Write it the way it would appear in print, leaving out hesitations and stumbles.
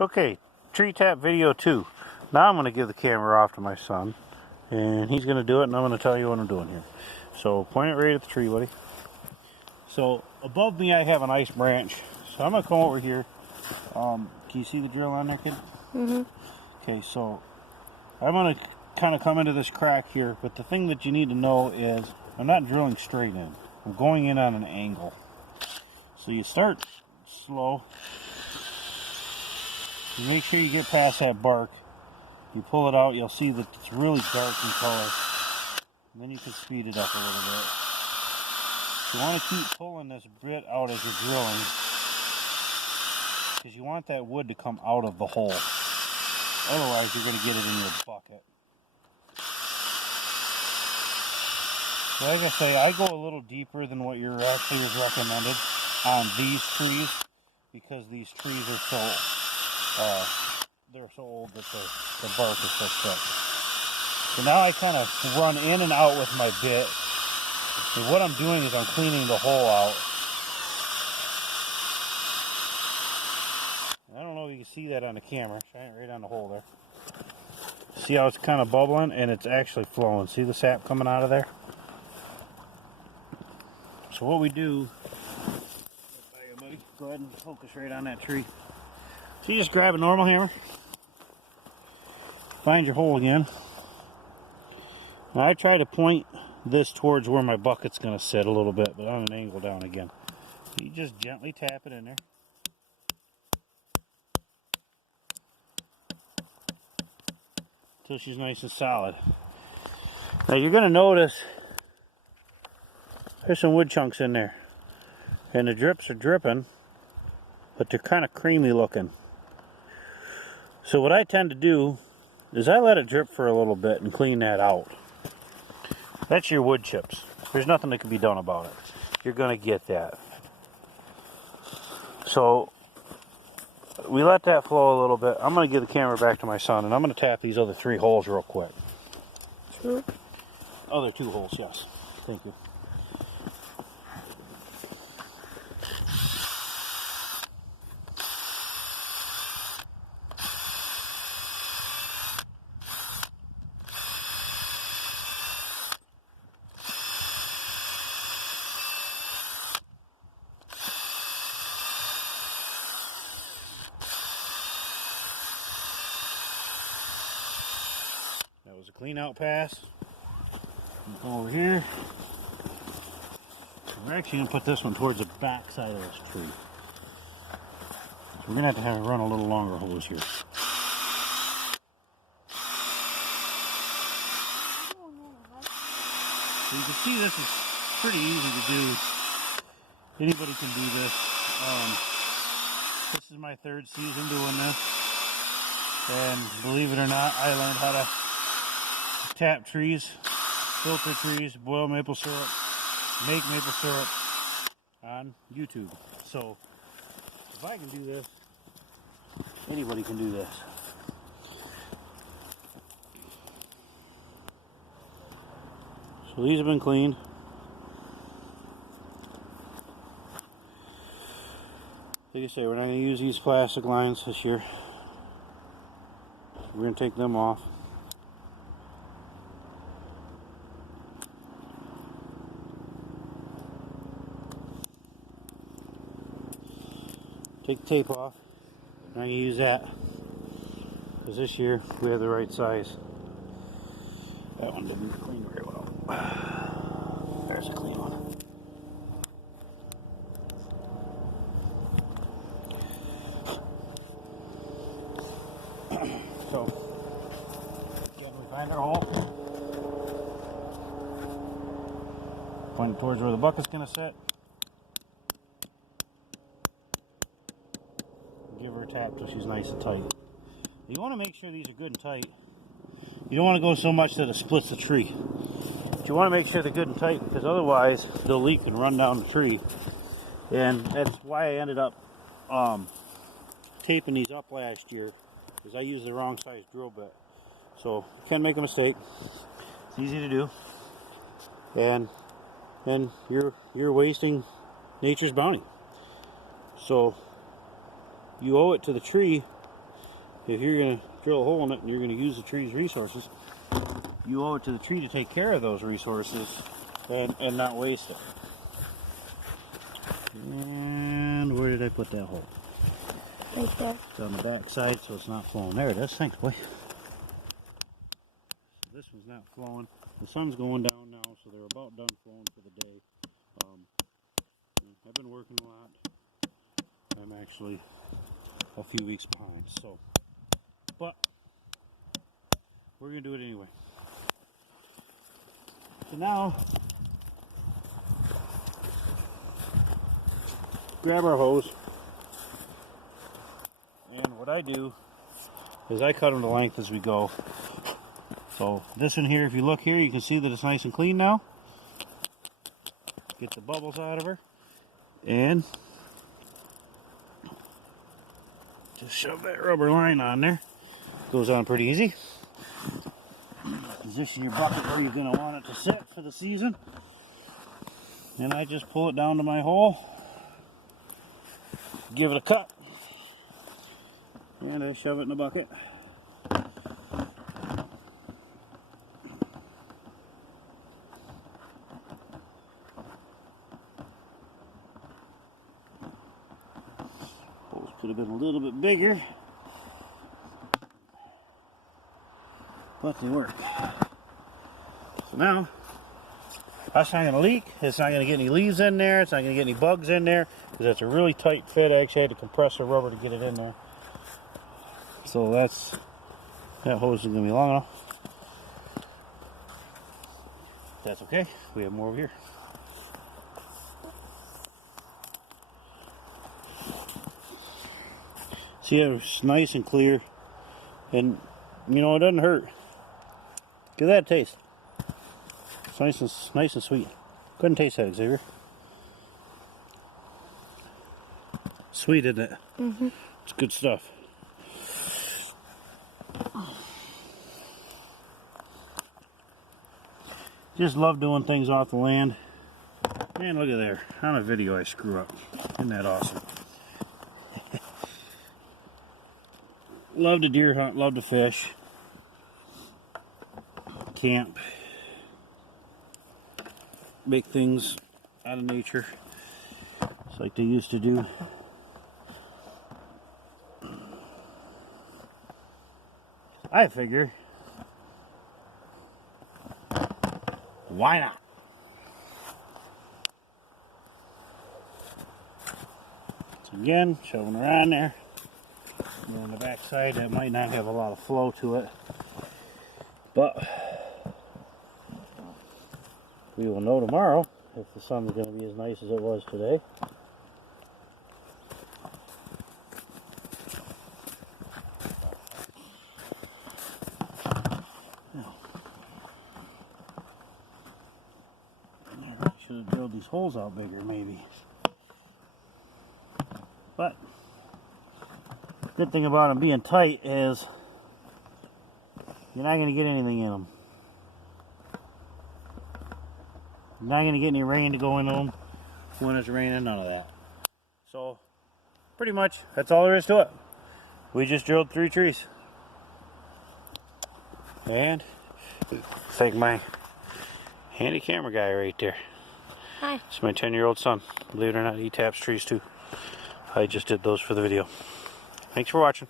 Okay, tree tap video 2. Now I'm going to give the camera off to my son, and he's going to do it, and I'm going to tell you what I'm doing here. So point it right at the tree, buddy. So above me I have a nice branch, so I'm going to come over here. Can you see the drill on there, kid? Mm-hmm. Okay, so I'm going to kind of come into this crack here, but the thing that you need to know is I'm not drilling straight in. I'm going in on an angle. So you start slow. You make sure you get past that bark. You pull it out, you'll see that it's really dark in color. And then you can speed it up a little bit. You want to keep pulling this bit out as you're drilling, because you want that wood to come out of the hole. Otherwise, you're going to get it in your bucket. So like I say, I go a little deeper than what you're actually is recommended on these trees, because these trees are so they're so old that the bark is so thick. So now I kind of run in and out with my bit. And what I'm doing is I'm cleaning the hole out. And I don't know if you can see that on the camera. Shine it right on the hole there. See how it's kind of bubbling and it's actually flowing. See the sap coming out of there? So what we do, go ahead and focus right on that tree. So you just grab a normal hammer, find your hole again. Now I try to point this towards where my bucket's going to sit a little bit, but on an angle down again. So you just gently tap it in there. Until she's nice and solid. Now you're going to notice there's some wood chunks in there. And the drips are dripping, but they're kind of creamy looking. So what I tend to do is I let it drip for a little bit and clean that out. That's your wood chips. There's nothing that can be done about it. You're going to get that. So we let that flow a little bit. I'm going to give the camera back to my son, and I'm going to tap these other 3 holes real quick. True. Other 2 holes, yes. Thank you. That was a clean out pass. Go over here. We're actually going to put this one towards the back side of this tree. So we're going to have to run a little longer hose here. So you can see this is pretty easy to do. Anybody can do this. This is my 3rd season doing this. And believe it or not, I learned how to tap trees, filter trees, boil maple syrup, make maple syrup on YouTube. So if I can do this, anybody can do this. So these have been cleaned. Like I say, we're not going to use these plastic lines this year. We're going to take them off. Take the tape off. We're not going to use that, because this year we have the right size. That one didn't clean very well. There's a clean one. So, again, we find our hole. Point it towards where the bucket's going to sit. Give her a tap till she's nice and tight. You want to make sure these are good and tight. You don't want to go so much that it splits the tree. But you want to make sure they're good and tight, because otherwise they'll leak and run down the tree. And that's why I ended up taping these up last year, because I used the wrong size drill bit. So you can make a mistake. It's easy to do. And you're wasting nature's bounty. So you owe it to the tree if you're going to drill a hole in it and you're going to use the tree's resources, you owe it to the tree to take care of those resources and not waste it. And where did I put that hole? Right there. It's on the back side, so it's not flowing. There it is. Thanks, boy. So this one's not flowing. The sun's going down now, so they're about done flowing for the day. I've been working a lot. I'm actually a few weeks behind, so, but we're gonna do it anyway. So now, grab our hose, and what I do is I cut them to length as we go. So this in here, if you look here, you can see that it's nice and clean now. Get the bubbles out of her, and just shove that rubber line on there. Goes on pretty easy. Position your bucket where you're going to want it to sit for the season. And I just pull it down to my hole. Give it a cut. And I shove it in the bucket. Holes could have been a little bit bigger, but they work. So now, that's not going to leak. It's not going to get any leaves in there. It's not going to get any bugs in there because that's a really tight fit. I actually had to compress the rubber to get it in there. So that hose isn't going to be long enough. That's okay. We have more over here. See, it's nice and clear, and you know, it doesn't hurt. Give that a taste. It's nice and sweet. Couldn't taste that, Xavier. Sweet, isn't it? Mm-hmm. It's good stuff. Just love doing things off the land. Man, look at there. On a video I screw up. Isn't that awesome? Love to deer hunt, love to fish. Camp. Make things out of nature. Just like they used to do. I figure, why not? So again, shoving around there. And on the back side, that might not have a lot of flow to it, but we will know tomorrow if the sun's going to be as nice as it was today. I should have drilled these holes out bigger, maybe. But good thing about them being tight is you're not going to get anything in them. You're not going to get any rain to go into them when it's raining, none of that. So, pretty much, that's all there is to it. We just drilled 3 trees. And thank my handy camera guy right there. Hi. It's my 10-year-old son. Believe it or not, he taps trees too. I just did those for the video. Thanks for watching.